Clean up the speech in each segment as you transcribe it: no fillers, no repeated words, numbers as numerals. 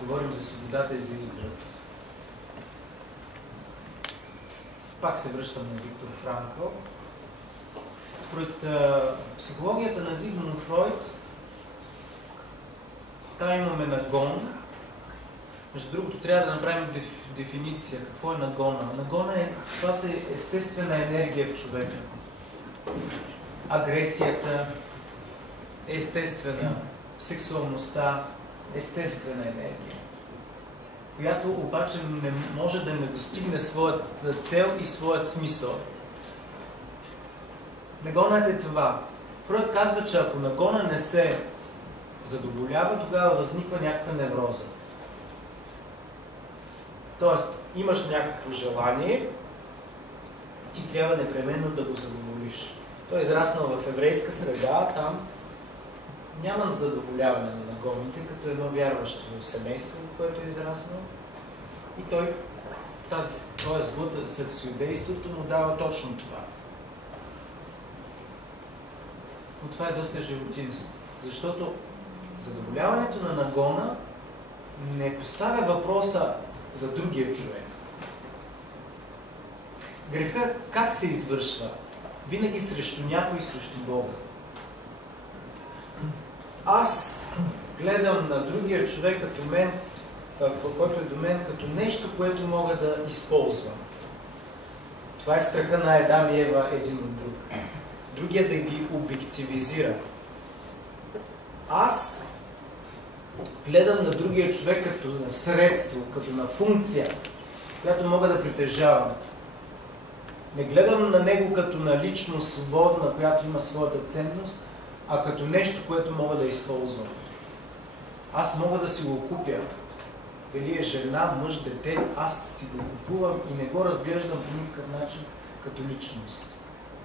говорим за свободата и за изборът. Пак се връщам на Виктор Франкъл. Според психологията на Зигмунд Фройд, там имаме нагон. Между другото, трябва да направим дефиниция. Какво е нагона? Нагона това е естествена енергия в човека. Агресията е естествена. Сексуалността е естествена енергия, която обаче не може да не достигне своята цел и своят смисъл. Нагонът е това. Фройд казва, че ако нагона не се задоволява, тогава възниква някаква невроза. Тоест, имаш някакво желание, ти трябва непременно да го задоволиш. Той е израснал в еврейска среда, там няма задоволяване на нагоните, като едно вярващо семейство, в което е израснал. И той, това сексуидейството му дава точно това. Но това е доста животинско, защото задоволяването на нагона не поставя въпроса за другия човек. Греха как се извършва? Винаги срещу някой, срещу Бога. Аз гледам на другия човек като мен, който е до мен, като нещо, което мога да използвам. Това е страха на Адам и Ева един от друг. Другия да ги обективизира. Аз гледам на другия човек като на средство, като на функция, която мога да притежавам. Не гледам на него като на личност свободна, която има своята ценност, а като нещо, което мога да използвам. Аз мога да си го купя. Дали е жена, мъж, дете, аз си го купувам и не го разглеждам по никакъв начин като личност.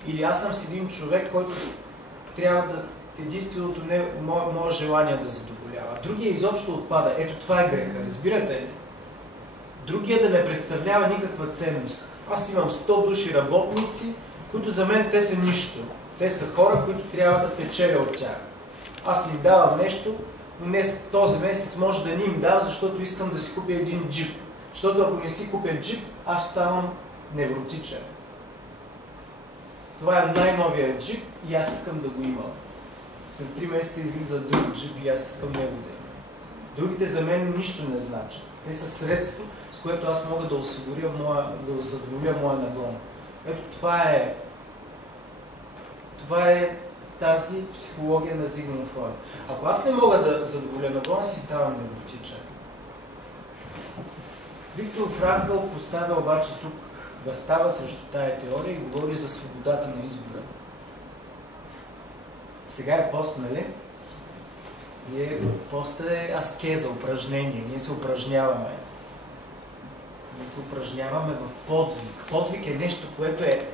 Или аз съм си един човек, който трябва да единственото мое желание да задоволява. Другия изобщо отпада. Ето това е греха. Разбирате ли? Другия да не представлява никаква ценност. Аз имам 100 души работници, които за мен те са нищо. Те са хора, които трябва да печеля от тях. Аз им давам нещо, но не този месец може да не им дам, защото искам да си купя един джип. Защото ако не си купя джип, аз ставам невротичен. Това е най-новия джип и аз искам да го имам. След 3 месеца излиза друг джип и аз искам него да имам. Другите за мен нищо не значат. Те са средство, с което аз мога да осигуря да задоволя моя нагон. Ето това е тази психология на Зигмунд Фройд. Ако аз не мога да задоволя нагона си, ставам невротичен. Виктор Франкъл поставя обаче тук възстава срещу тая теория и говори за свободата на избора. Сега е пост, нали? Постът е аскеза, упражнение. Ние се упражняваме. Ние се упражняваме в подвиг. Подвиг е нещо, което е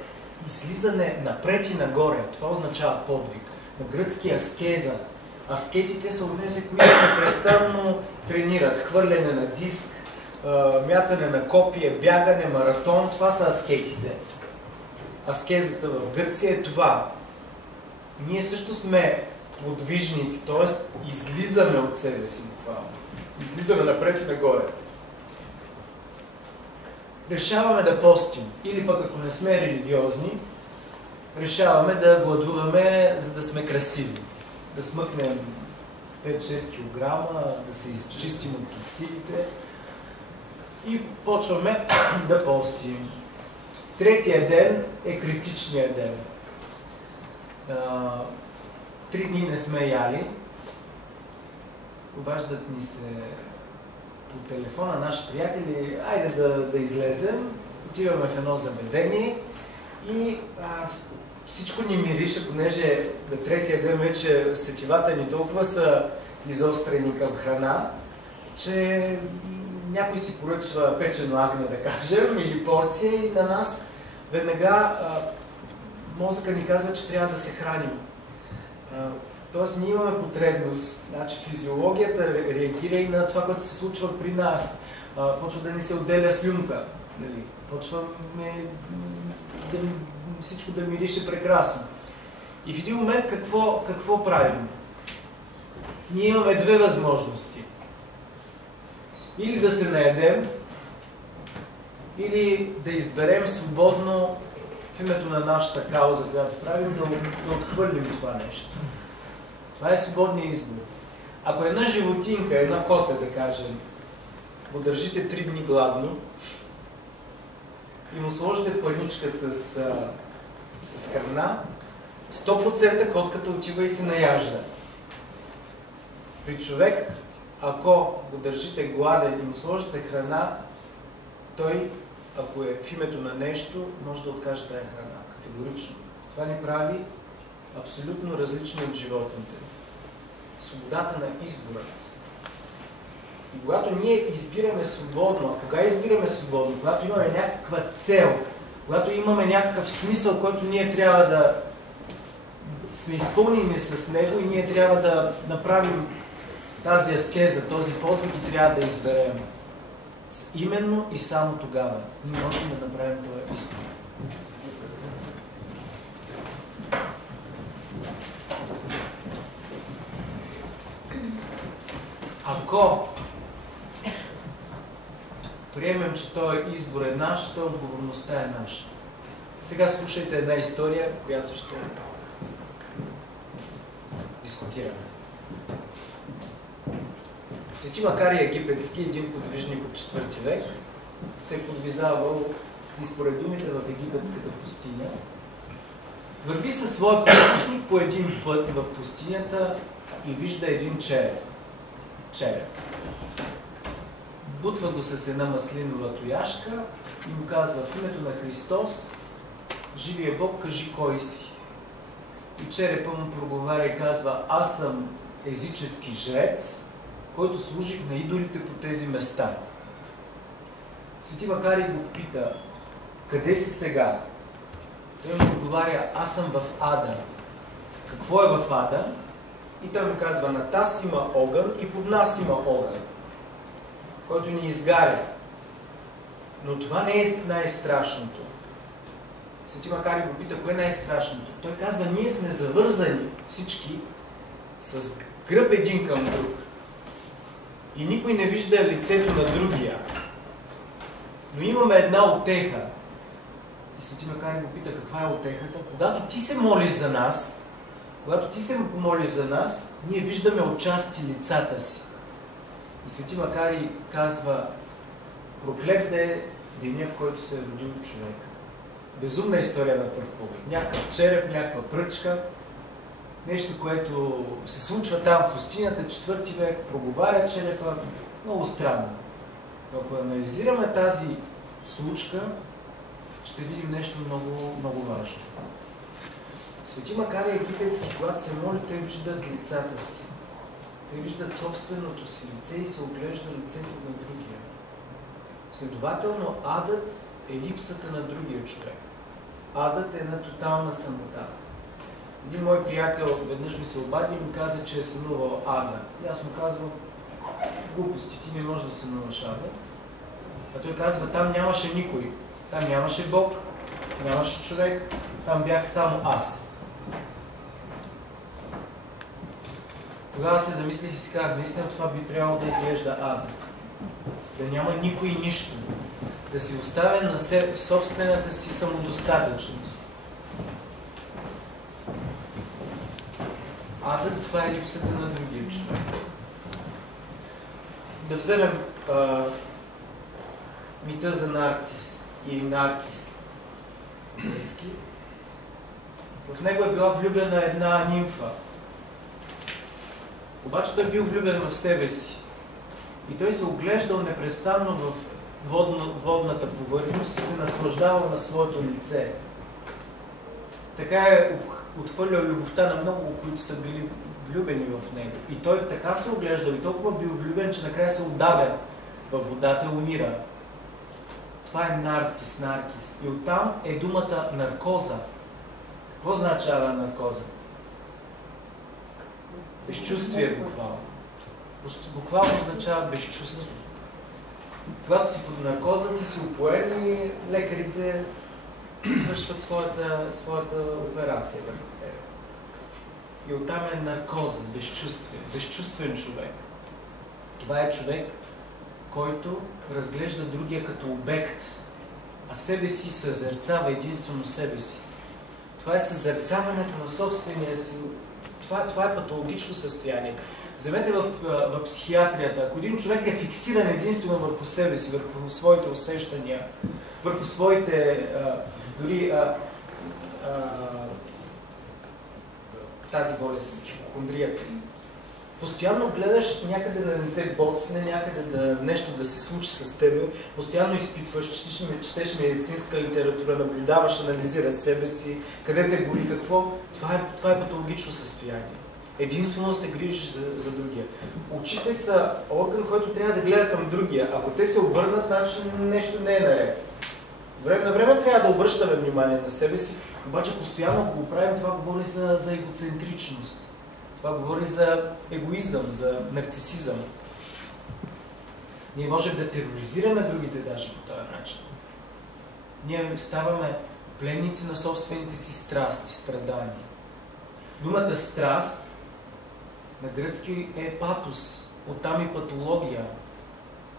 излизане напред и нагоре. Това означава подвиг. На гръцки аскеза. Аскетите са онези, които непрестанно тренират. Хвърляне на диск, мятане на копие, бягане, маратон. Това са аскетите. Аскезата в Гърция е това. Ние също сме подвижници, т.е. излизаме от себе си буквално. Излизаме напред и нагоре. Решаваме да постим. Или пък ако не сме религиозни, решаваме да гладуваме, за да сме красиви. Да смъкнем 5-6 кг, да се изчистим от токсините и почваме да постим. Третия ден е критичният ден. 3 дни не сме яли. Обаждат ни се по телефона наши приятели, айде да излезем. Отиваме в едно заведение и всичко ни мирише, понеже на третия ден вече сетивата ни толкова са изострени към храна, че някой си поръчва печено агне, да кажем, или порция и на нас веднага мозъка ни казва, че трябва да се храним. Тоест ние имаме потребност. Значи физиологията реагира и на това, което се случва при нас. Почва да ни се отделя слюнка. Нали? Почваме всичко да мирише прекрасно. И в един момент какво правим? Ние имаме две възможности. Или да се наедем, или да изберем свободно в името на нашата кауза, която правим, да отхвърлим това нещо. Това е свободният избор. Ако една животинка, една кота, да кажем, го държите 3 дни гладно и му сложите паничка с храна, 100% котката отива и се наяжда. При човек, ако го държите гладен и му сложите храна, той, ако е в името на нещо, може да откаже тая храна. Категорично. Това ни прави абсолютно различни от животните. Свободата на избора. И когато ние избираме свободно, а кога избираме свободно? Когато имаме някаква цел, когато имаме някакъв смисъл, който ние трябва да сме изпълнени с него и ние трябва да направим тази аскеза, този подвиг и трябва да изберем. Именно и само тогава ние можем да направим този избор. Ако приемем, че този избор е наш, то отговорността е наша. Сега слушайте една история, която ще дискутираме. Свети Макарий Египетски, един подвижник от 4 век, се е подвизавал, според думите, в египетската пустиня. Върви със своя помощник по един път в пустинята и вижда един череп. Бутва го с една маслинова тояшка и му казва: в името на Христос, живия Бог, кажи кой си. И черепа му проговаря и казва: аз съм езически жрец, който служих на идолите по тези места. Свети Макарий го пита: къде си сега? Той му отговаря: аз съм в ада. Какво е в ада? И той му казва: на таз има огън и под нас има огън, който ни изгаря. Но това не е най-страшното. Свети Макарий го пита: кое е най-страшното? Той казва: ние сме завързани всички с гръб един към друг. И никой не вижда лицето на другия. Но имаме една утеха. И Свети Макарий го пита: каква е утехата? Когато ти се молиш за нас, ние виждаме отчасти лицата си. И Свети Макарий казва: проклет да е деня, в който се е родил човек. Безумна история на пръв поглед. Някакъв череп, някаква пръчка. Нещо, което се случва там в пустинята, 4 век, проговаря черепа. Много странно. Но ако анализираме тази случка, ще видим нещо много, много важно. Свети Макарий Египетски, когато се моли, те виждат лицата си. Те виждат собственото си лице и се оглежда лицето на другия. Следователно, адът е липсата на другия човек. Адът е една тотална самота. Един мой приятел веднъж ми се обади и ми каза, че е сънувал ада. И аз му казвам: глупости, ти не можеш да сънуваш ада. А той казва: там нямаше никой. Там нямаше Бог, нямаше човек, там бях само аз. Тогава се замислих и си казах: наистина това би трябвало да изглежда ада. Да няма никой и нищо. Да си оставя на собствената си самодостатъчност. Адът, това е липсата на другия човек. Да вземем мита за Нарцис или Наркис. В него е била влюбена една нимфа. Обаче той бил влюбен в себе си. И той се оглеждал непрестанно в водната повърхност и се наслаждавал на своето лице. Така е отхвърлял любовта на много, които са били влюбени в него. И той така се оглеждал и толкова бил влюбен, че накрая се отдавя във водата и умира. Това е Нарцис, Наркис. И оттам е думата наркоза. Какво означава наркоза? Безчувствие буквално. Буквално означава безчувствие. Когато си под наркоза, ти си упоен и лекарите извършват своята операция върху тебе. И оттам е наркоза, безчувствие, безчувствен човек. Това е човек, който разглежда другия като обект, а себе си съзерцава единствено себе си. Това е съзерцаването на собствения си. Това е патологично състояние. Вземете в психиатрията, ако един човек е фиксиран единствено върху себе си, върху своите усещания, върху своите дори тази болест, хипохондрията, постоянно гледаш някъде да не те боцне, някъде нещо да се случи с тебе, постоянно изпитваш, четеш медицинска литература, наблюдаваш, анализираш себе си, къде те боли, какво. Това е патологично състояние. Единствено се грижиш за другия. Очите са орган, който трябва да гледа към другия. Ако те се обърнат, значи нещо не е наред. На време трябва да обръщаме внимание на себе си, обаче постоянно, ако го правим, това говори за егоцентричност. Това говори за егоизъм, за нарцисизъм. Ние можем да тероризираме другите даже по този начин. Ние ставаме пленници на собствените си страсти, страдания. Думата страст на гръцки е патос, оттам и патология.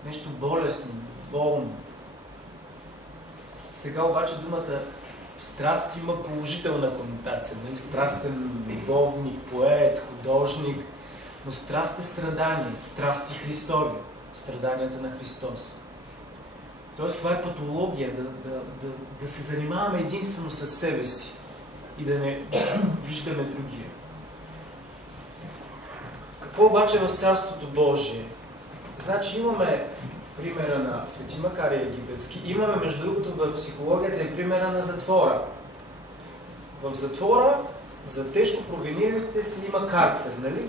Нещо болесно, болно. Сега обаче думата страст има положителна конотация. Нали? Страстен любовник, поет, художник. Но страст е страдание. Страсти Христови. Страданията на Христос. Тоест това е патология. Да се занимаваме единствено с себе си. И да не виждаме другия. Какво обаче в Царството Божие? Значи имаме примера на Свети Макарий Египетски. Имаме, между другото, в психологията и примера на затвора. В затвора за тежко провинилите си има карцер, нали?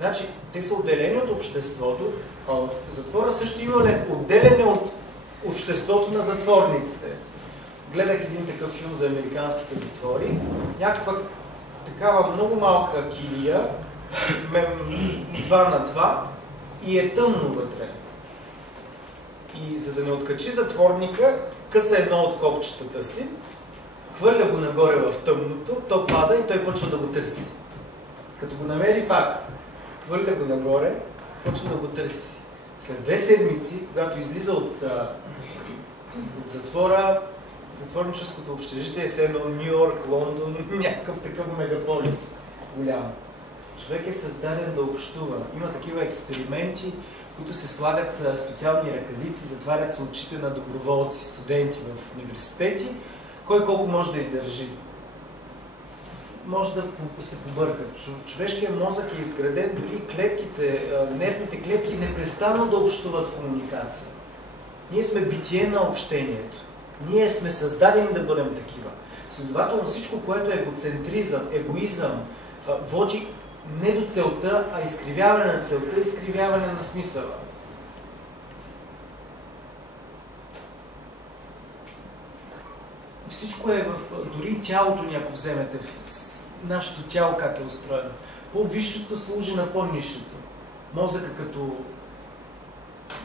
Значи, те са отделени от обществото, а в затвора също има отделени от обществото на затворниците. Гледах един такъв филм за американските затвори. Някаква такава много малка килия, 2 на 2, и е тъмно вътре. И за да не откачи затворника, къса едно от копчетата си, хвърля го нагоре в тъмното, то пада и той почва да го търси. Като го намери пак, хвърля го нагоре, почва да го търси. След 2 седмици, когато излиза от затвора, затворническото общежитие е едно Ню Йорк, Лондон, някакъв такъв мегаполис голям. Човек е създаден да общува. Има такива експерименти, които се слагат специални ръкавици, затварят се очите на доброволци, студенти в университети. Кой колко може да издържи? Може да се побърка. Човешкият мозък е изграден, дори клетките, нервните клетки непрестанно да общуват в комуникация. Ние сме битие на общението. Ние сме създадени да бъдем такива. Следователно всичко, което е егоцентризъм, егоизъм, води не до целта, а изкривяване на целта, изкривяване на смисъла. Всичко е в... Дори тялото ни, ако вземете, нашето тяло как е устроено. По-висшото служи на по-нишното. Мозъка като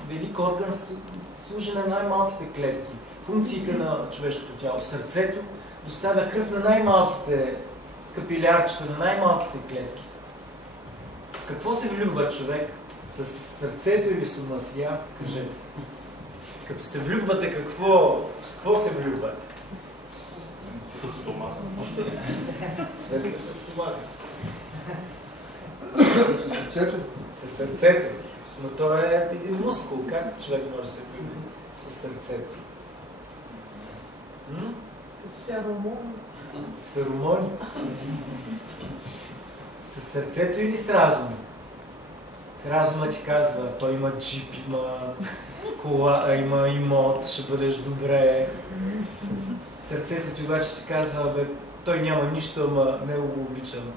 велик орган служи на най-малките клетки. Функциите на човешкото тяло. Сърцето доставя кръв на най-малките капилярчета, на най-малките клетки. С какво се влюбва човек? С сърцето или с ума си? Кажете. Като се влюбвате, с какво се влюбвате? С стомаха. Светка с стомаха. С сърцето? С сърцето. Но то е един мускул. Как човек може да се влюби? С сърцето. С феромони. С феромони? С сърцето или с разума? Разума ти казва, той има джип, има кола, има имот, ще бъдеш добре. Сърцето ти обаче ти казва, бе, той няма нищо, ама него го обичам.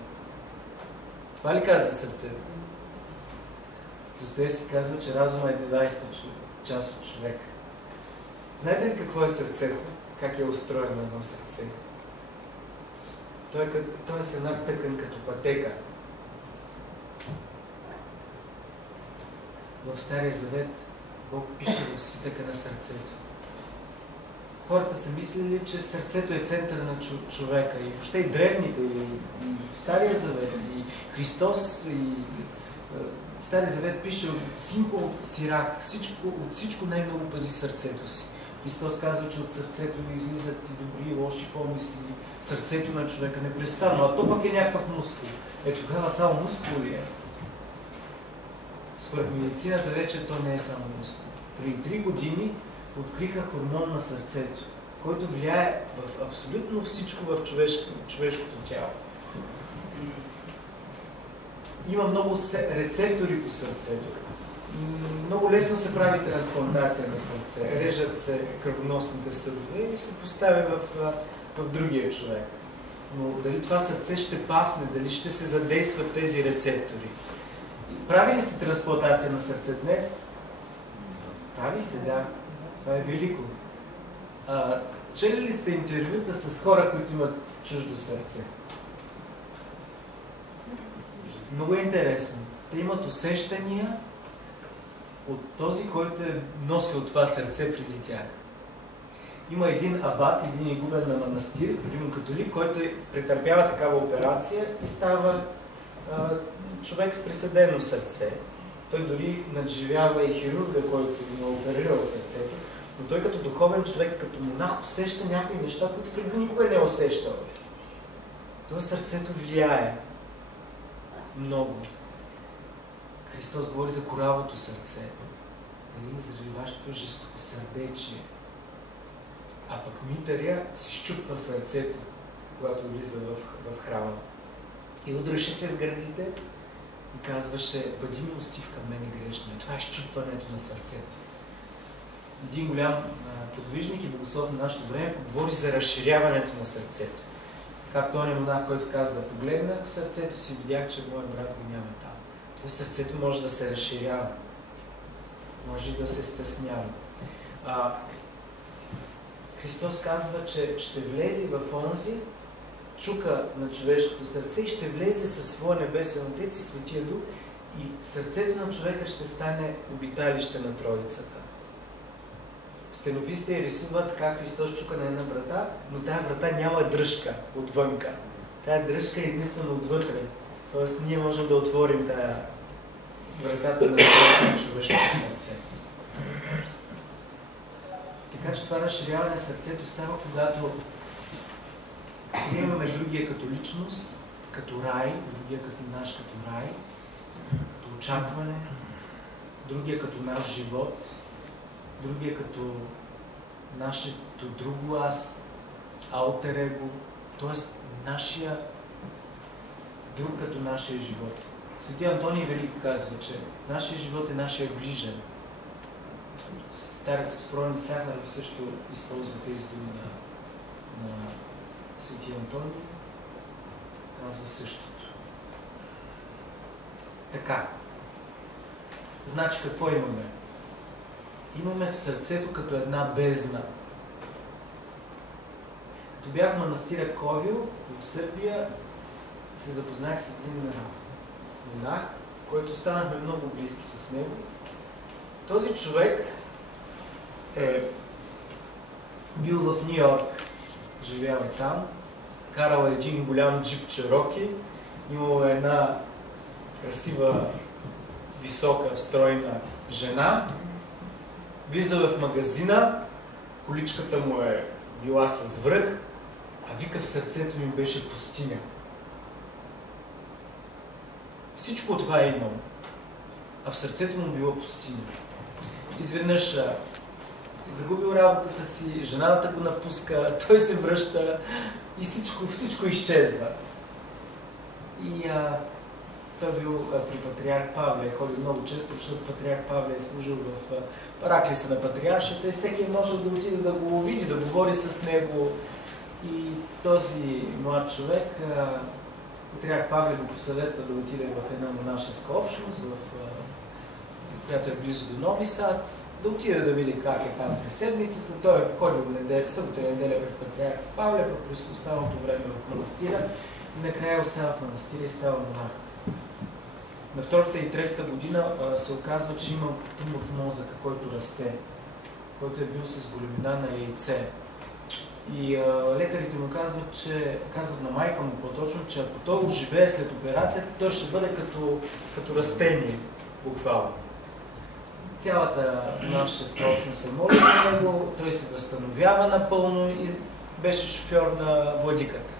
Това ли казва сърцето? Достоевски казва, че разума е 20-та част от човека. Знаете ли какво е сърцето? Как е устроено едно сърце? Той е с една тъкан като пътека. В Стария Завет Бог пише в свитъка на сърцето. Хората са мислили, че сърцето е център на човека. И въобще и древните, и в Стария Завет, и Христос, и Стари Завет пише от синко сирах, от всичко най-много пази сърцето си. Христос казва, че от сърцето излизат и добри, и лоши помисли, сърцето на човека непрестанно, а то пък е някакъв мускул. Тогава само мускул ли е? Според медицината вече то не е само мускул. Преди 3 години откриха хормон на сърцето, който влияе в абсолютно всичко в човешкото тяло. Има много рецептори по сърцето. Много лесно се прави трансплантация на сърце. Режат се кръвоносните съдове и се поставя в другия човек. Но дали това сърце ще пасне, дали ще се задействат тези рецептори? Прави ли се трансплантация на сърце днес? Прави се, да. Това е велико. Чели ли сте интервюта с хора, които имат чуждо сърце? Много е интересно. Те имат усещания от този, който е носил това сърце преди тях. Има един абат, един игумен на манастир, римокатолик, който претърпява такава операция и става човек с присъдено сърце. Той дори надживява и хирурга, който му оперирал сърцето, но той като духовен човек, като монах, усеща някои неща, които преди никога не е усещал. Това сърцето влияе много. Христос говори за коравото сърце, заради вашето жестокосърдечие. А пък митаря си щупва сърцето, когато влиза в храма. И удреше се в гърдите и казваше: бъди милостив към мене грешния. Това е щупването на сърцето. Един голям подвижник и богослов на нашето време говори за разширяването на сърцето. Както он е монах, който казва: погледнах в сърцето си, видях, че моят брат го няма там. Това сърцето може да се разширява, може да се стеснява. Христос казва, че ще влезе в онзи чука на човешкото сърце и ще влезе със своя небесен Отец и Светия Дух и сърцето на човека ще стане обиталище на Троицата. Стенописите рисуват как Христос чука на една врата, но тая врата няма дръжка отвънка. Тая дръжка е единствено отвътре. Тоест ние можем да отворим тая вратата на човешкото сърце. Така че това разширяване на сърцето става, когато приемаме другия като личност, като рай, другия като наш като рай, като очакване, другия като наш живот, другия като нашето друго аз, алтер его, т.е. нашия друг като нашия живот. Свети Антоний Велик казва, че нашия живот е нашия ближен. Старец Спрони Сахаров също използва тези думи на Свети Антоний. Казва същото. Така. Значи какво имаме? Имаме в сърцето като една бездна. Като бях в манастира Ковил в Сърбия, се запознах с един монах, който станахме много близки с него. Този човек е бил в Ню Йорк, живял е там, карал един голям джип Чероки, имал една красива, висока, стройна жена, влизал в магазина, количката му е била с връх, а вика: в сърцето ми беше пустиня. Всичко това е имал, а в сърцето му била пустиня. Изведнъж загубил работата си, жената го напуска, той се връща и всичко изчезва. И той бил при патриарх Павле, ходил много често, защото патриарх Павле е служил в параклиса на патриаршата и всеки е можел да отиде да го види, да говори с него. И този млад човек, патриарх Павле го посъветва да отиде в една монашеска общност, която е близо до Нови Сад, да отиде да види как е там през седмицата. Той е ходил събота и неделя пред патриарх Павле, през останалото време в манастира и накрая остава в манастира и става монах. На втората и третата година се оказва, че има тумор в мозъка, който расте, който е бил с големина на яйце. И лекарите му казват на майка му по-точно, че ако той оживее след операцията, той ще бъде като растение, буквално. Цялата наша общност се моли за него, той се възстановява напълно и беше шофьор на владиката.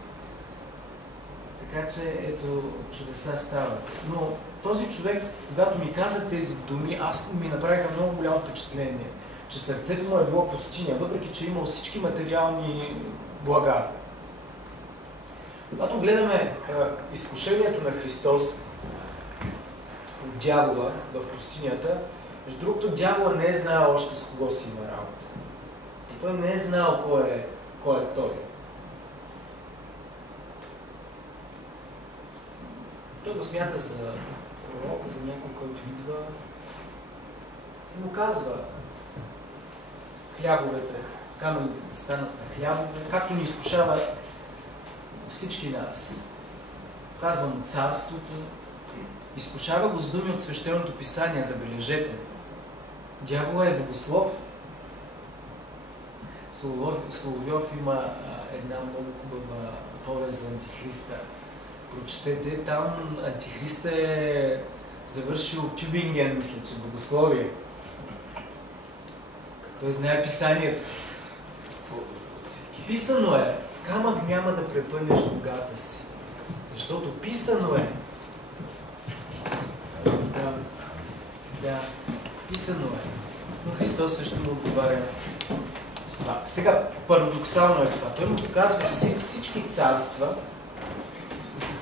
Така че, ето, чудеса стават. Но този човек, когато ми каза тези думи, ми направиха много голямо впечатление, че сърцето му е било пустиня, въпреки че имал всички материални блага. Когато гледаме изкушението на Христос от дявола в пустинята, между другото, дявола не е знаел още с кого си има работа. И той не е знал кой е той. Той го смята за пророк, за някой, който идва и му казва хлябовете, камъните да станат на хлябове, както ни изкушава всички нас. Казва му царството, изкушава го с думи от свещеното писание, забележете. Дявола е богослов. Соловьов има една много хубава повест за Антихриста. Прочетете, там Антихриста е завършил Тюбинген, мисля, че богословие. Той знае писанието. Писано е, камък няма да препънеш ногата си. Защото писано е. Да, писано е. Но Христос също му отговаря с това. Сега, парадоксално е това. Той му показва всички царства.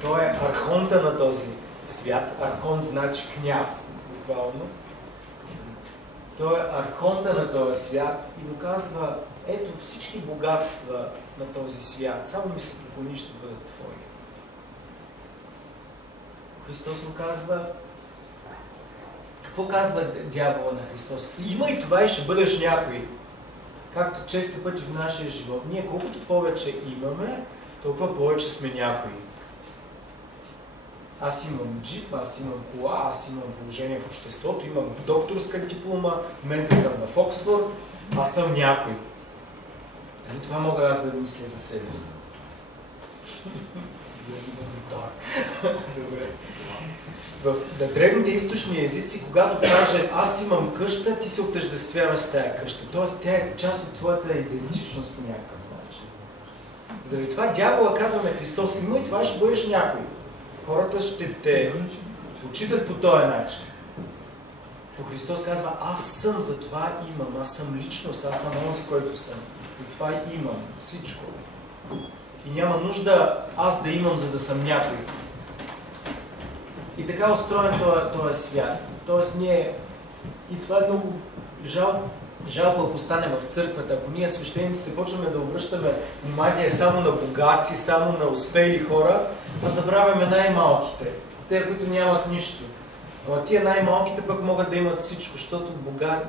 Той е архонта на този свят. Архонт значи княз, буквално. Той е архонта на този свят и му казва, ето всички богатства на този свят, само ми се поклони, ще бъдат твои. Христос му казва, какво казва дявола на Христос? Има и това и ще бъдеш някой. Както често пъти в нашия живот. Ние колкото повече имаме, толкова повече сме някои. Аз имам джип, аз имам кола, аз имам положение в обществото, имам докторска диплома, в момента съм в Оксфорд, аз съм някой. Нали това мога аз да мисля за себе си? Добре. На древните източни езици, когато каже аз имам къща, ти се отъждествяваш с тая къща. Тоест тя е част от твоята идентичност по някакъв начин. Заради това дявола казва на Христос, има и това ще бъдеш някой. Хората ще те отчитат по този начин. Но Христос казва, аз съм, затова имам, аз съм личност, аз съм онзи, който съм. Затова имам всичко. И няма нужда аз да имам, за да съм някой. И така е устроен този свят. Тоест ние, и това е много жалко ако стане в църквата, ако ние свещениците почваме да обръщаме внимание само на богати, само на успели хора, а забравяме най-малките, те, които нямат нищо. Но тия най-малките пък могат да имат всичко, защото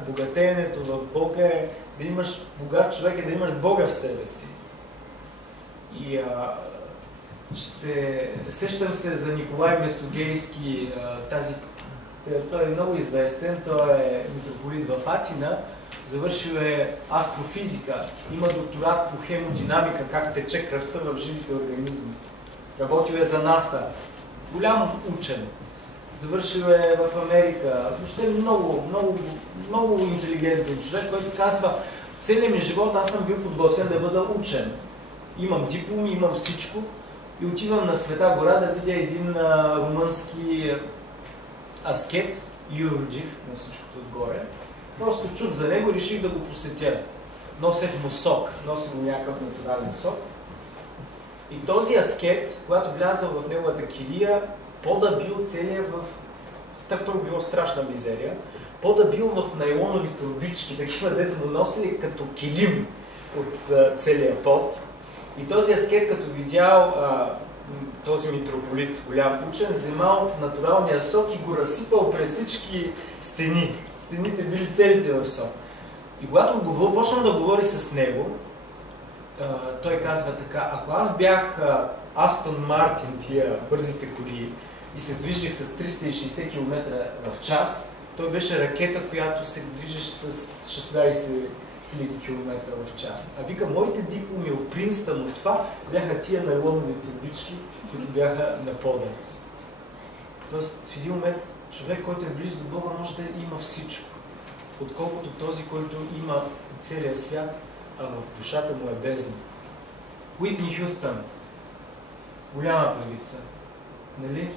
богатеенето в Бога е да имаш богат човек, да имаш Бога в себе си. И сещам се за Николай Месогейски, той е много известен, той е митрополит в Атина, завършил е астрофизика, има докторат по хемодинамика, как тече кръвта в живите организми. Работил е за НАСА, голям учен, завършил е в Америка, въобще много интелигентен човек, който казва, целият ми живот аз съм бил подготвен да бъда учен. Имам дипломи, имам всичко и отивам на Света гора да видя един румънски аскет, Юрдив, на всичкото отгоре. Просто чух за него, реших да го посетя. Носех му сок, носи му някакъв натурален сок. И този аскет, когато влязъл в неговата килия, пода бил целият първо било страшна мизерия, пода бил в найлонови турбички, такива, дето му носили като килим от целия пот. И този аскет, като видял този митрополит, голям учен, вземал натуралния сок и го разсипал през всички стени. Стените били целите в сок. И когато почнал да говори с него, той казва така, ако аз бях Астон Мартин, тия бързите коли, и се движих с 360 км в час, той беше ракета, която се движеше с 16 1000 км в час. А вика, моите дипломи от Принстън от това бяха тия найлонови турбички, които бяха на пода. Тоест, в един момент човек, който е близо до Бога, може да има всичко. Отколкото този, който има целия свят, а в душата му е бездна. Уитни Хюстън. Голяма певица. Нали?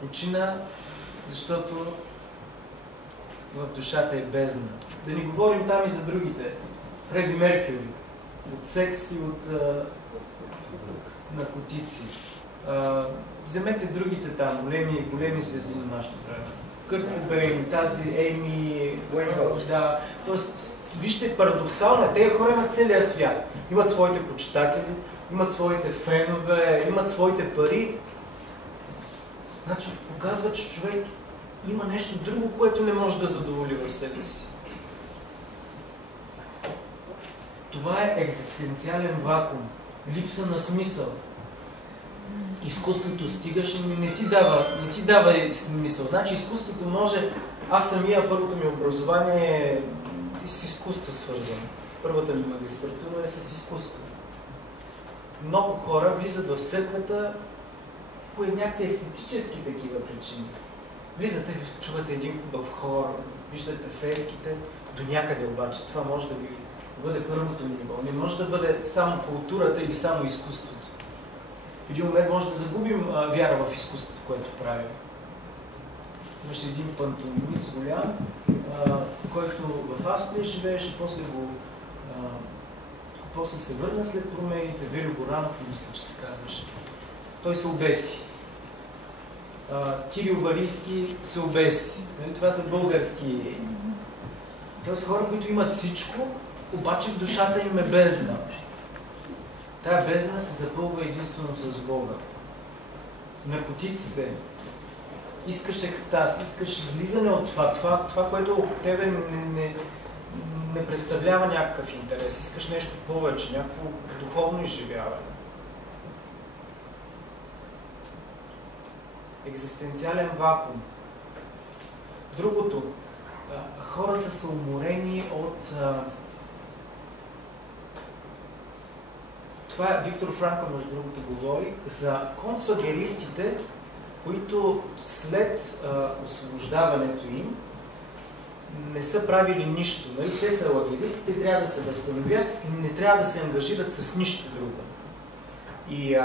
Почина, защото в душата е бездна. Да не говорим там и за другите. Фреди Меркюри. От секс и от наркотици. Вземете другите там, големи звезди на нашето време. Кърт Кобейн, тази Ейми... Да. Тоест, вижте, парадоксално, тези хора имат целия свят. Имат своите почитатели, имат своите фенове, имат своите пари. Значи, показва, че човек има нещо друго, което не може да задоволи в себе си. Това е екзистенциален вакуум, липса на смисъл. Изкуството стигаш и не ти дава смисъл. Значи изкуството може... Аз самия, първото ми образование е с изкуство свързано. Първата ми магистратура е с изкуство. Много хора влизат в църквата по някакви естетически такива причини. Влизате, чувате един хубав хор, виждате фреските, до някъде обаче. Това може да бъде първото ниво. Не може да бъде само културата или само изкуството. В един момент може да загубим вяра в изкуството, което правим. Имаше един пантомимист голям, който в Австрия живееше, после се върна след промените, Велю Горанов, мисля, че се казваше. Той се обеси. Кирил Варийски се обеси. Това са български. Тоест хора, които имат всичко, обаче в душата им е бездна. Тая бездна се запълва единствено с Бога. Наркотиците. Искаш екстаз, искаш излизане от това, което от тебе не представлява някакъв интерес. Искаш нещо повече, някакво духовно изживяване. Екзистенциален вакуум. Другото. Хората са уморени от... Това Виктор Франкъл, между другото, говори за концлагеристите, които след освобождаването им не са правили нищо. Нали? Те са лагеристи, те трябва да се възстановят и не трябва да се ангажират с нищо друго. И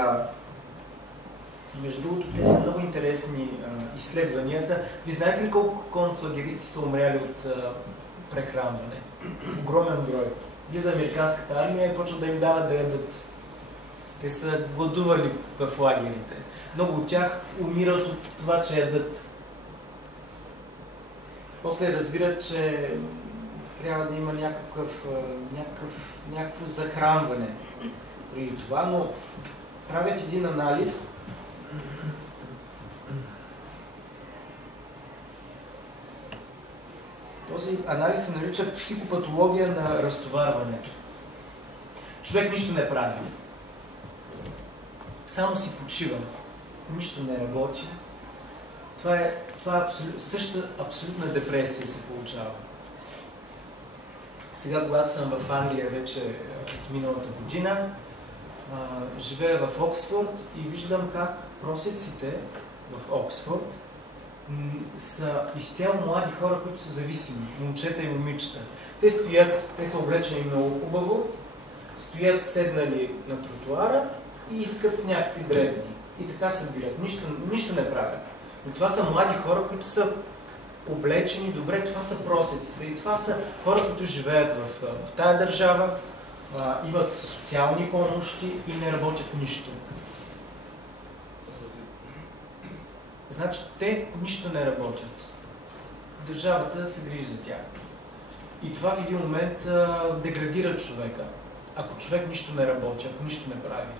между другото, те са много интересни изследванията. Ви знаете ли колко концлагеристи са умряли от прехранване? Огромен брой. Влиза американската армия и почва да им дават да ядат. Те са гладували в лагерите. Много от тях умират от това, че ядат. После разбират, че трябва да има някакво захранване при това, но правят един анализ. Този анализ се нарича психопатология на разтоварването. Човек нищо не прави. Само си почива. Нищо не работи. Това е същата абсолютна депресия се получава. Сега, когато съм в Англия вече от миналата година, живея в Оксфорд и виждам как просеците в Оксфорд са изцяло млади хора, които са зависими, момчета и момичета. Те стоят, те са облечени много хубаво, стоят седнали на тротуара и искат някакви дребни. И така се бият. Нищо не правят. Но това са млади хора, които са облечени добре, това са просеците. И това са хора, които живеят в тая държава, имат социални помощи и не работят нищо. Значи те нищо не работят. Държавата се грижи за тях. И това в един момент деградира човека. Ако човек нищо не работи, ако нищо не прави.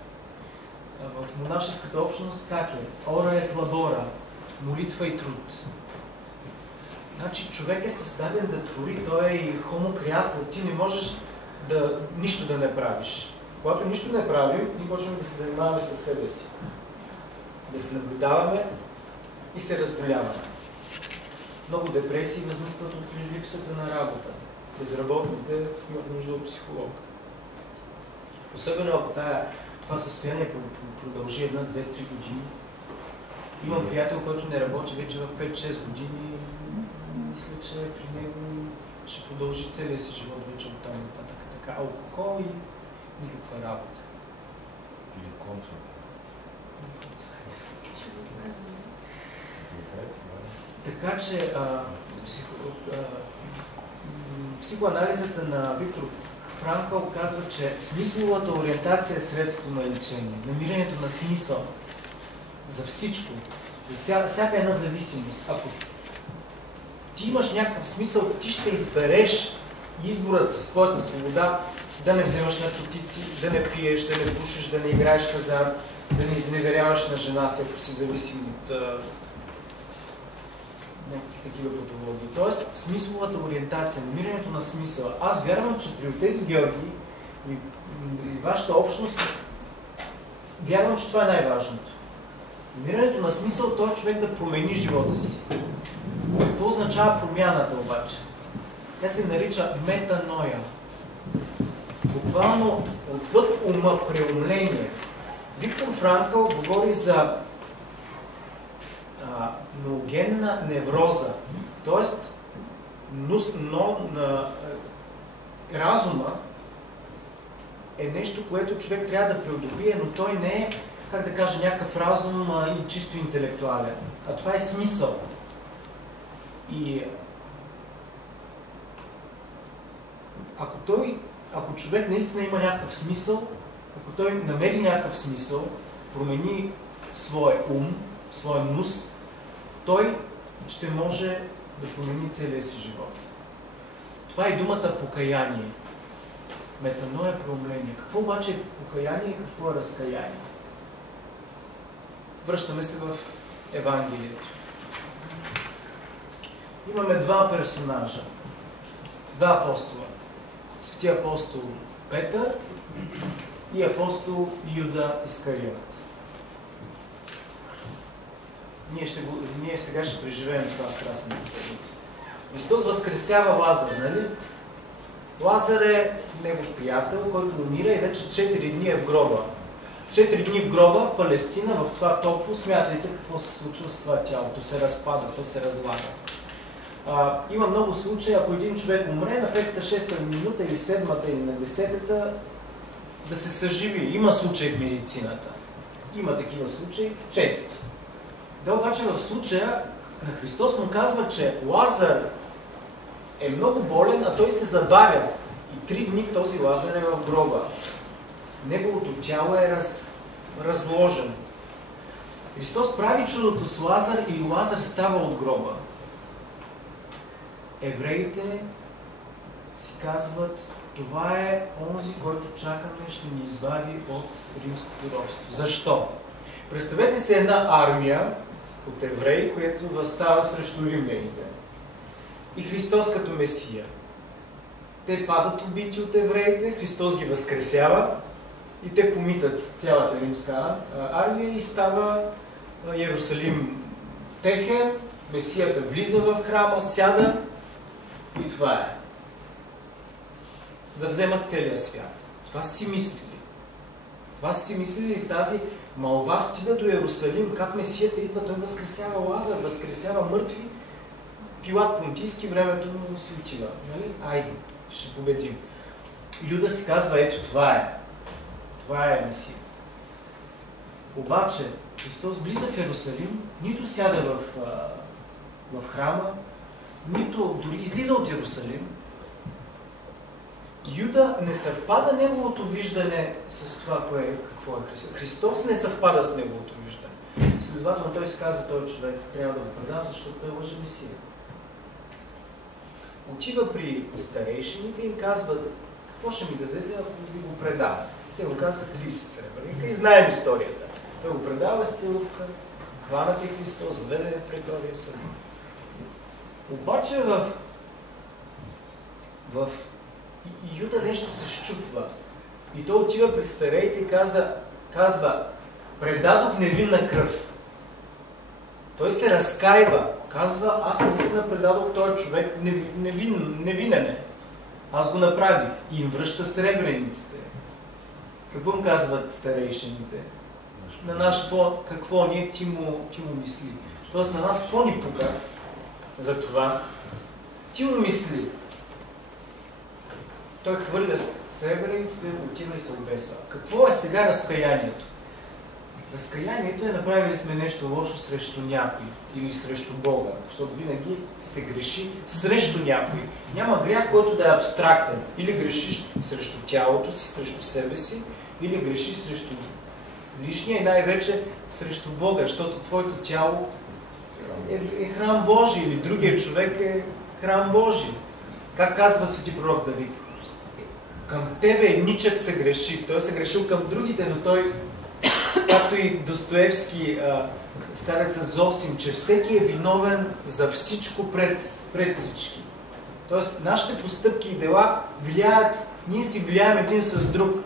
В монашеската общност как е? Ора et labora, молитва и труд. Значи човек е създаден да твори, той е и homo creator. Ти не можеш нищо да не правиш. Когато нищо не правим, ние почваме да се занимаваме със себе си. Да се наблюдаваме и се разболяваме. Много депресии възникват от липсата на работа. безработните имат нужда от психолог. Особено ако това състояние продължи 1, 2, 3 години. Имам приятел, който не работи вече в 5-6 години. Мисля, че при него ще продължи целия си живот вече от там нататък. Така, алкохол и никаква работа. Или концерт. Така че психоанализата на Виктор Франкъл казва, че смисловата ориентация е средство на лечение. Намирането на смисъл за всичко, за всяка една зависимост. Ако ти имаш някакъв смисъл, ти ще избереш изборът със своята свобода да не вземаш наркотици, да не пиеш, да не пушиш, да не играеш хазарт, да не изневеряваш на жена си, ако си зависим от някакви такива патологии. Тоест, смисловата ориентация, намирането на смисъла. Аз вярвам, че при отец Георги и вашата общност, вярвам, че това е най-важното. Намирането на смисъл, този човек да промени живота си. Какво означава промяната обаче? Тя се нарича метаноя. Буквално отвъд ума, преумление. Виктор Франкъл говори за многогенна невроза. Тоест, разума е нещо, което човек трябва да преодолее, но той не е, как да кажа, някакъв разум и чисто интелектуален. А това е смисъл. И ако човек наистина има някакъв смисъл, ако той намери някакъв смисъл, промени своя ум, своя нус, той ще може да промени целия си живот. Това е думата покаяние. Метаноя е преумление. Какво обаче е покаяние и какво е разкаяние? Връщаме се в Евангелието. Имаме два персонажа, два апостола. Светия апостол Петър и апостол Юда Искариот. Ние сега ще преживеем това страстната седмица. Христос възкресява Лазар, нали? Лазар е негов приятел, който умира и вече 4 дни е в гроба. 4 дни в гроба, в Палестина, в това топло, смятайте какво се случва с това тяло. То се разпада, то се разлага. Има много случаи, ако един човек умре, на 5-та, 6-та минута или 7-та или на 10-та да се съживи. Има случаи в медицината. Има такива случаи често. Да, обаче в случая на Христос му казва, че Лазар е много болен, а той се забавя. И 3 дни този Лазар е в гроба. Неговото тяло е разложено. Христос прави чудото с Лазар и Лазар става от гроба. Евреите си казват, това е онзи, който чакаме, ще ни избави от римското робство. Защо? Представете се една армия от евреи, която възстава срещу римляните. И Христос като Месия. Те падат убити от евреите, Христос ги възкресява и те помитат цялата римска армия и става Йерусалим техен, Месията влиза в храма, сяда и това е. Завземат целия свят. Това си мислили. Това си мислили тази малва стига до Йерусалим, как Месията идва, той възкресява Лазар, възкресява мъртви. Пилат Понтийски, времето му си отива. Нали? Айде, ще победим. Юда си казва, ето това е. Това е Месия. Обаче, Христос влиза в Йерусалим, нито сяда в храма, нито дори излиза от Йерусалим. Юда не съвпада неговото виждане с това, какво е Христос. Христос не съвпада с неговото виждане. Следователно той се казва, този човек трябва да го предам, защото той лъже Месия. Отива при старейшините и им казва, какво ще ми дадете, ако ви го предам? Те му казват 30 сребърника и знаем историята. Той го предава с целувка, хванат е Христос, заведен в претория съд. Обаче в Юда нещо се щупва. И той отива пред стареите и казва, предадох невинна кръв. Той се разкаива. Казва, аз наистина предадох този човек невинен е. Аз го направих и им връща сребрениците. Какво им казват старейшините? На нас какво ние ти му мисли. Тоест на нас какво ни пука за това? Ти му мисли. Той хвърля сребрениците, отива и се обесва. Какво е сега разкаянието? Разкаянието е направили сме нещо лошо срещу някой или срещу Бога, защото винаги се греши срещу някой. Няма грях, който да е абстрактен. Или грешиш срещу тялото си, срещу себе си, или грешиш срещу ближния и най-вече срещу Бога, защото твоето тяло е храм Божий или другият човек е храм Божий. Как казва свети пророк Давид? Към тебе ничък се греши. Той се грешил към другите, но той, както и Достоевски, стареца Зосим, че всеки е виновен за всичко пред всички. Тоест, нашите постъпки и дела влияят, ние си влияем един с друг.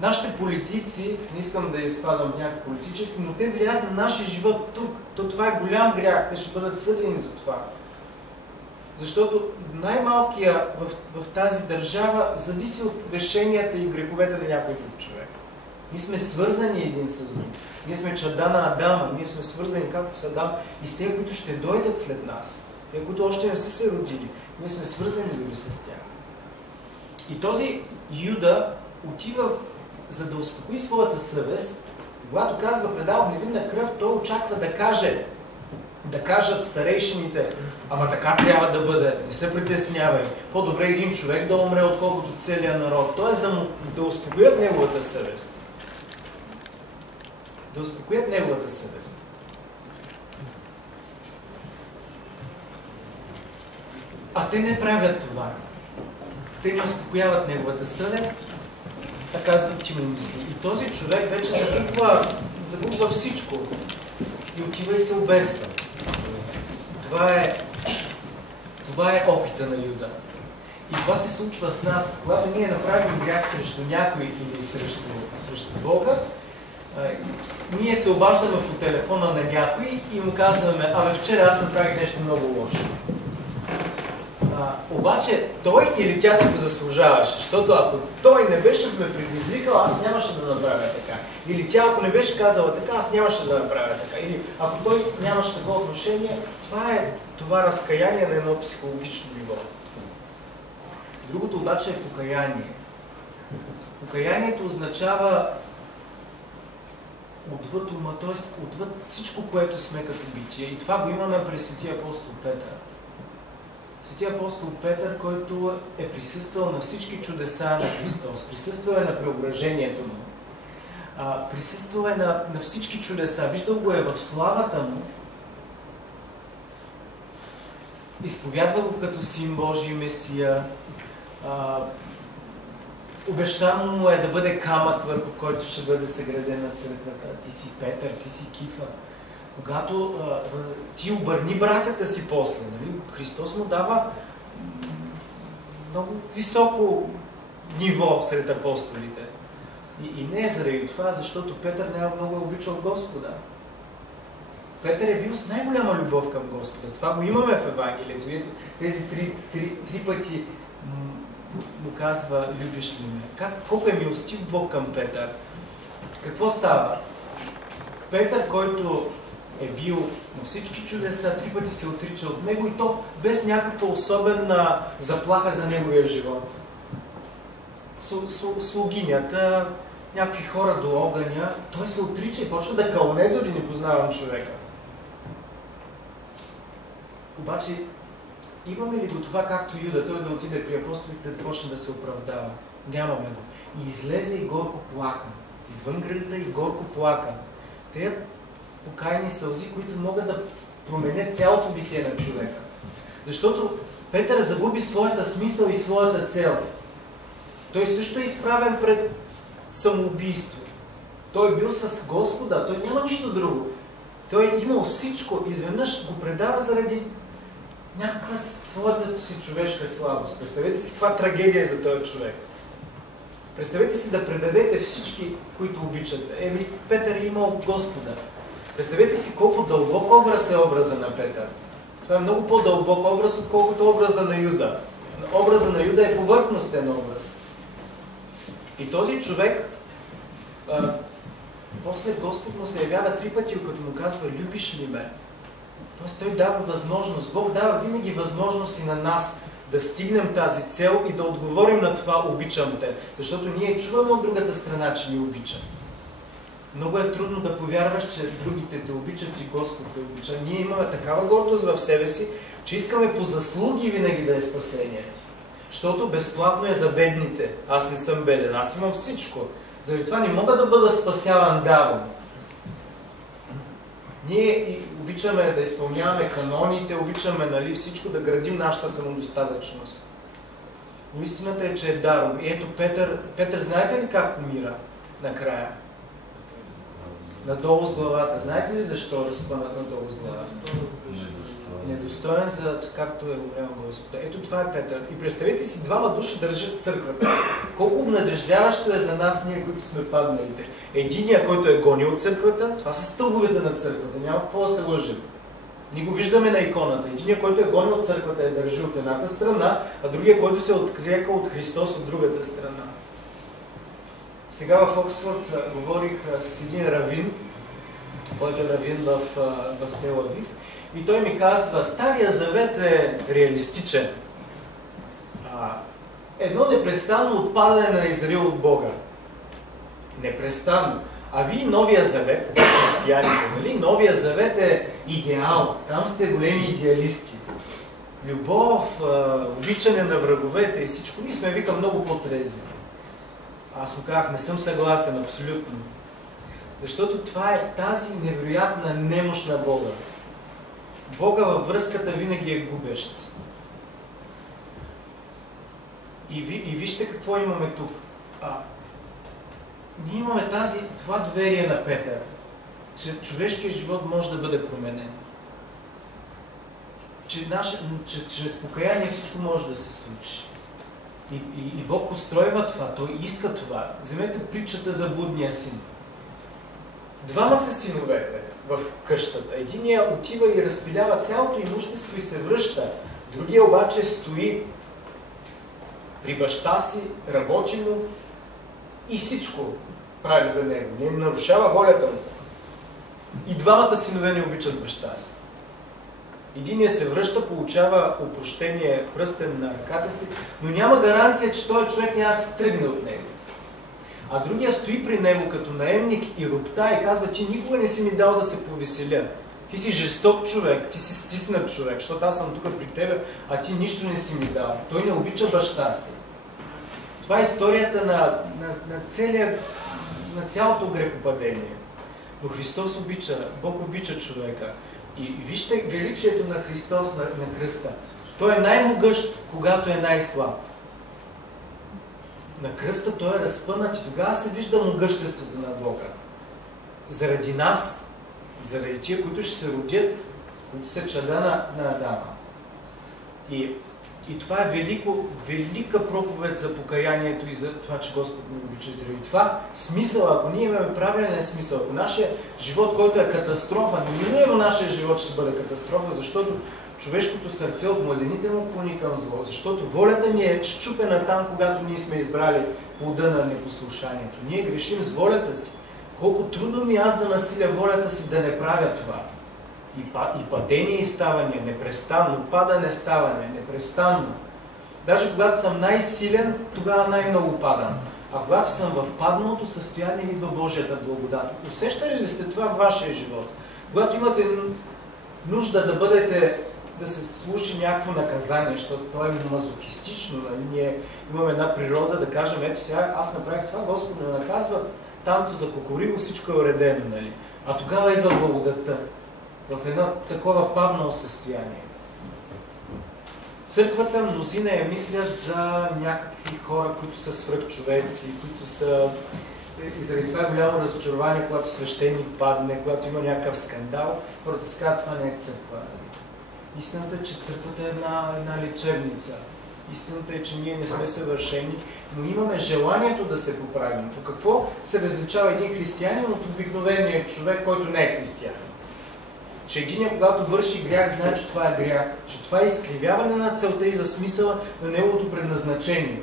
Нашите политици, не искам да изпадам някакъв политически, но те влияят на нашия живот тук. Това е голям грях, те ще бъдат съдени за това. Защото най-малкия в тази държава зависи от решенията и греховете на някой друг човек. Ние сме свързани един с друг. Ние сме чада на Адама, ние сме свързани както с Адам и с тези, които ще дойдат след нас. Те, които още не са се родили. Ние сме свързани дори с тях. И този Юда отива, за да успокои своята съвест. Когато казва предал невинна кръв, той очаква да кажат старейшините, ама така трябва да бъде, не се притеснявай. По-добре един човек да умре, отколкото целият народ. Тоест да успокоят неговата съвест. Да успокоят неговата съвест. А те не правят това. Те не успокояват неговата съвест, а казват, че му мисли. И този човек вече загубва всичко. И отива и се обесва. Това е опита на Юда. И това се случва с нас. Когато ние направим грях срещу някой или срещу Бога, ние се обаждаме по телефона на някой и му казваме, абе вчера аз направих нещо много лошо. Обаче той или тя се го заслужаваше, защото ако той не беше ме предизвикал, аз нямаше да направя така. Или тя ако не беше казала така, аз нямаше да направя така. Или ако той нямаше такова отношение, това разкаяние на едно психологично ниво. Другото обаче е покаяние. Покаянието означава отвъд ума, т.е. отвъд всичко, което сме като битие. И това го имаме през светия апостол Петър. Светия апостол Петър, който е присъствал на всички чудеса на Христос, присъствал е на преображението му, присъствал е на всички чудеса, виждал го е в славата му, изповядва го като Син Божий Месия, обещано му е да бъде камък, върху който ще бъде съградена църквата. Ти си Петър, ти си Кифа. Когато ти обърни братята си после, нали? Христос му дава много високо ниво сред апостолите. И не е заради това, защото Петър много е обичал Господа. Петър е бил с най-голяма любов към Господа. Това го имаме в Евангелието. Тези три пъти му казва, любиш ли ме? Колко е милостив Бог към Петър? Какво става? Петър, който е бил на всички чудеса, 3 пъти се отрича от него и то без някаква особена заплаха за неговия живот. Слугинята, някакви хора до огъня, той се отрича и почва да кълне, дори не познавам човека. Обаче, имаме ли го това, както Юда, той да отиде при апостолите да почне да се оправдава? Нямаме го. И излезе и горко плака. Извън градата и горко плака. Те покаяни сълзи, които могат да променят цялото битие на човека. Защото Петър загуби своята смисъл и своята цел. Той също е изправен пред самоубийство. Той е бил с Господа, той няма нищо друго. Той е имал всичко, изведнъж го предава заради някаква своята си човешка слабост. Представете си каква трагедия е за този човек. Представете си да предадете всички, които обичате. Петър е имал Господа. Представете си колко дълбок образ е образа на Петър. Това е много по-дълбок образ, отколкото образа на Юда. образа на Юда е повърхностен образ. И този човек, после Господ му се явява 3 пъти, като му казва, любиш ли ме? Тоест той дава възможност, Бог дава винаги възможност и на нас да стигнем тази цел и да отговорим на това обичам те. Защото ние чуваме от другата страна, че ни обича. Много е трудно да повярваш, че другите те обичат и Господ те обича. Ние имаме такава гордост в себе си, че искаме по заслуги винаги да е спасение. Защото безплатно е за бедните. Аз не съм беден, аз имам всичко. Заради това не мога да бъда спасяван давно. Ние обичаме да изпълняваме каноните, обичаме всичко да градим нашата самодостатъчност. Но истината е, че е даром. И ето Петър, знаете ли как умира накрая? Надолу с главата. Знаете ли защо разпънат надолу с главата? Недостоен за както е умрял Господа. Ето това е Петър. И представете си, 2 души държат църквата. Колко обнадеждаващо е за нас, ние, които сме падналите. Единия, който е гонил църквата, това са стълбовете на църквата. Няма какво да се лъжим. Ние го виждаме на иконата. Единия, който е гонил църквата, е държи от едната страна, а другия, който се отрека от Христос от другата страна. Сега в Оксфорд говорих с един равин, който е равин в Тел Авив. И той ми казва, Стария завет е реалистичен. Едно непрестанно отпадане на Израил от Бога. Непрестанно. А вие Новия завет, християните, нали? Новия завет е идеал. Там сте големи идеалисти. Любов, обичане на враговете и всичко. Ние сме, вика, много по-трезви. Аз му казах, не съм съгласен, абсолютно. Защото това е тази невероятна немощ на Бога. Бога във връзката винаги е губещ. И вижте какво имаме тук. Ние имаме това доверие на Петър, че човешкият живот може да бъде променен. Че чрез покаяние всичко може да се случи. И Бог устройва това, Той иска това. Вземете притчата за блудния син. 2 са синовете в къщата. Единия отива и разпилява цялото имущество и се връща. Другия обаче стои при баща си, работи му и всичко прави за него. Не нарушава волята му. И 2 синове не обичат баща си. Единият се връща, получава опрощение пръстен на ръката си, но няма гаранция, че този човек няма да се тръгне от него. А другия стои при него като наемник и ропта и казва, ти никога не си ми дал да се повеселя. Ти си жесток човек, ти си стиснат човек, защото аз съм тук при тебе, а ти нищо не си ми дал. Той не обича баща си. Това е историята на цялото грехопадение. Но Христос обича, Бог обича човека. И вижте величието на Христос на кръста. Той е най-могъщ, когато е най-слаб. На кръста Той е разпънат и тогава се вижда могъществото на Бога. Заради нас, заради тия, които ще се родят, които са чада на Адама. И това е велика проповед за покаянието и за това, че Господ ни обича. Заради това смисъл, ако ние имаме правилен смисъл, ако нашия живот, който е катастрофа, неминуемо нашия живот ще бъде катастрофа, защото човешкото сърце от младените му клони към зло, защото волята ни е счупена там, когато ние сме избрали плода на непослушанието. Ние грешим с волята си. Колко трудно ми аз да насиля волята си да не правя това. И падение и ставане, непрестанно, падане, ставане, непрестанно. Даже когато съм най-силен, тогава най-много падам. А когато съм в падналото състояние, идва Божията благодат. Усещали ли сте това в вашия живот? Когато имате нужда да се слуши някакво наказание, защото то е мазохистично, ние имаме една природа да кажем, ето сега аз направих това, Господ ме наказва, тамто за кукуриго всичко е уредено, нали? А тогава идва благодатта. В едно такова паднало състояние. Църквата мнозина я мислят за някакви хора, които са свръхчовеци, които са... И заради това е голямо разочарование, когато свещеник падне, когато има някакъв скандал, хората си казват, това не е църква. Истината е, че църквата е една лечебница. Истината е, че ние не сме съвършени, но имаме желанието да се поправим. По какво се различава един християнин от обикновения човек, който не е християнин? че един, когато върши грях, знае, че това е грях, че това е изкривяване на целта и за смисъла на неговото предназначение.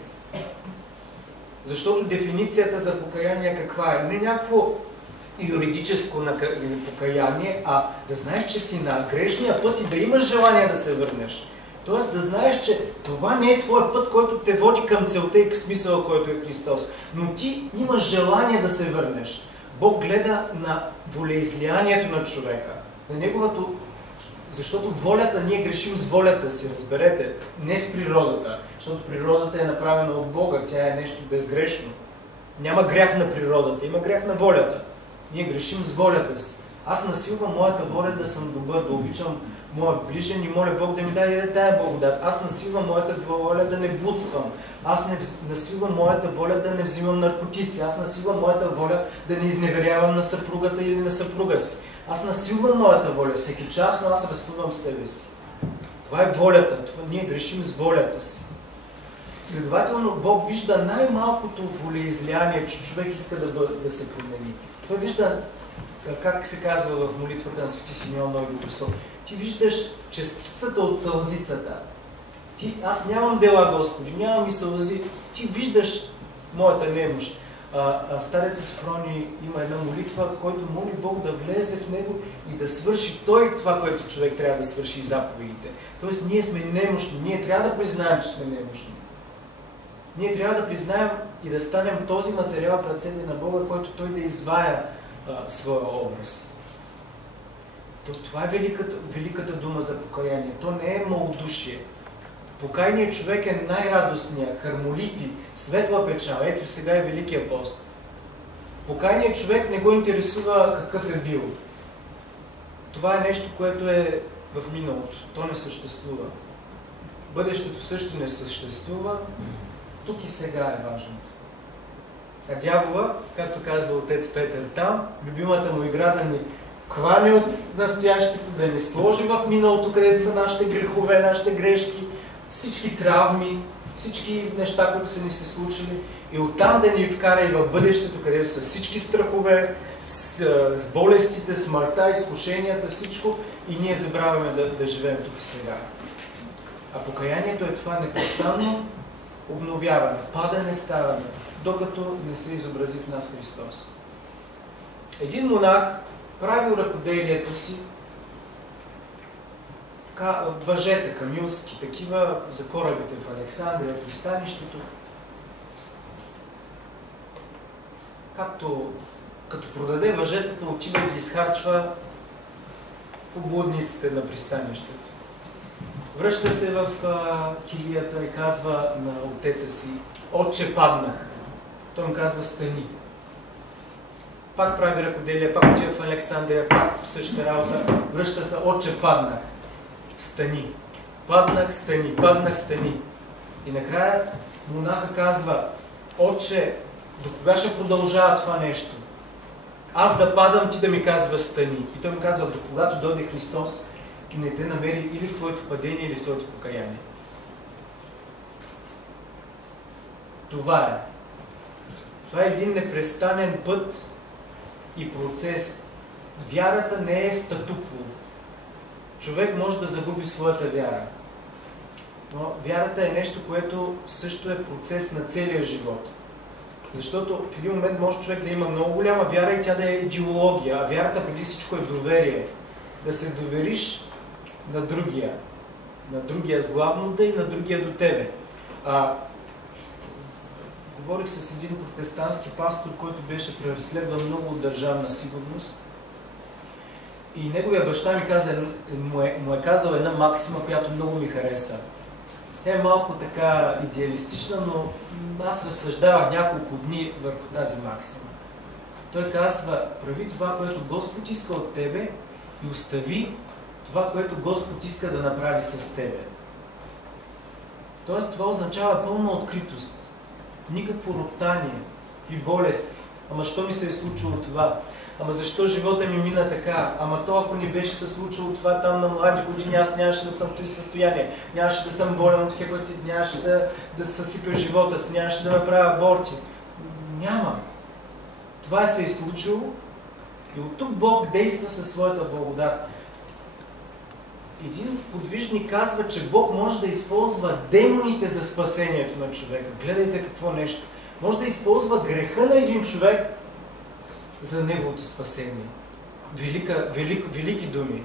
Защото дефиницията за покаяние каква е? Не някакво юридическо покаяние, а да знаеш, че си на грешния път и да имаш желание да се върнеш. Тоест да знаеш, че това не е твой път, който те води към целта и към смисъла, който е Христос. Но ти имаш желание да се върнеш. Бог гледа на волеизлиянието на човека, на неговото... Защото волята, ние грешим с волята си, разберете, не с природата. Защото природата е направена от Бога, тя е нещо безгрешно. Няма грях на природата, има грях на волята. Ние грешим с волята си. Аз насилвам моята воля да съм добър, да обичам моя ближен и моля Бог да ми даде тая благодат. Аз насилвам моята воля да не блудствам. Аз насилвам моята воля да не взимам наркотици. Аз насилвам моята воля да не изневерявам на съпругата или на съпруга си. Аз насилвам моята воля. Всеки час, но аз разпъвам себе си. Това е волята. Ние грешим с волята си. Следователно, Бог вижда най-малкото волеизлияние, че човек иска да се промени. Той вижда, как се казва в молитвата на Свети Симеон Нови Богослов, ти виждаш частицата от сълзицата. Аз нямам дела, Господи, нямам и сълзи. Ти виждаш моята немощ. Старец Софроний има една молитва, който моли Бог да влезе в него и да свърши той това, което човек трябва да свърши, заповедите. Тоест, ние сме немощни. Ние трябва да признаем, че сме немощни. Ние трябва да признаем и да станем този материал в ръцете на Бога, който Той да извая своя образ. Това е великата дума за покаяние. То не е малодушие. Покаяният човек е най-радостният, хармолипи, светла печал. Ето сега е Великия пост. Покаяният човек не го интересува какъв е бил. Това е нещо, което е в миналото. То не съществува. Бъдещето също не съществува. Тук и сега е важното. А дявола, както казва отец Петър там, любимата му игра да ни хване от настоящето, да ни сложи в миналото, където са нашите грехове, нашите грешки, всички травми, всички неща, които са ни се случили, и оттам да ни вкара и в бъдещето, където са всички страхове, болестите, смъртта, изкушенията, всичко, и ние забравяме да живеем тук и сега. А покаянието е това непрестанно обновяване, падане, ставане, докато не се изобрази в нас Христос. Един монах правил ръкоделието си, въжета камилски, такива за корабите в Александрия, в пристанището. Като продаде въжетата, отива и ги изхарчва по блудниците на пристанището. Връща се в килията и казва на отеца си: „Отче, паднах." Той му казва: „Стани." Пак прави ръкоделие, пак отива в Александрия, пак същата работа. Връща се: „Отче, паднах." Стани. Паднах, стани. Паднах, стани. И накрая монаха казва: „Отче, до кога ще продължава това нещо? Аз да падам, ти да ми казваш стани." И той му казва: „До когато дойде Христос и не те намери или в твоето падение, или в твоето покаяние." Това е. Това е един непрестанен път и процес. Вярата не е статукво. Човек може да загуби своята вяра. Но вярата е нещо, което също е процес на целия живот. Защото в един момент може човек да има много голяма вяра и тя да е идеология. А вярата преди всичко е доверие. Да се довериш на другия. На другия с главно да и на другия до тебе. Говорих с един протестантски пастор, който беше преследван много от Държавна сигурност. И неговия баща му е казал една максима, която много ми хареса. Тя е малко така идеалистична, но аз разсъждавах няколко дни върху тази максима. Той казва: „Прави това, което Господ иска от тебе, и остави това, което Господ иска да направи с тебе." Тоест, това означава пълна откритост. Никакво роптание и болест. Ама що ми се е случило това? Ама защо живота ми мина така? Ама то, ако не беше се случило това там на млади години, аз нямаше да съм в този състояние. Нямаше да съм болен от хепатит, нямаше да съсипя живота си, нямаше да направя аборти. Няма. Това се е случило и от тук Бог действа със своята благодат. един подвижник казва, че Бог може да използва демоните за спасението на човека. Гледайте какво нещо. Може да използва греха на един човек за неговото спасение. Велики думи.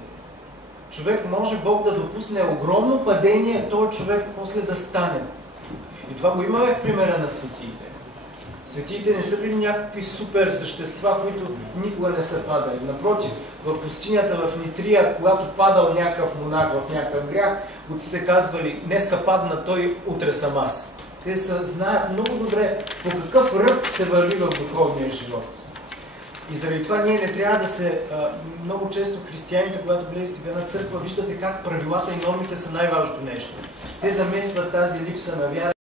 Човек може Бог да допусне огромно падение, този човек после да стане. И това го имаме в примера на светиите. Светиите не са били някакви супер същества, които никога не са падали. Напротив, в пустинята в Нитрия, когато падал някакъв монах в някакъв грях, отците казвали, днеска падна той, утре съм аз. Те знаят много добре по какъв ръб се върви в духовния живот. И заради това ние не трябва да се... Много често християните, когато влезете в една църква, виждате как правилата и нормите са най-важното нещо. Те замесват тази липса на вяра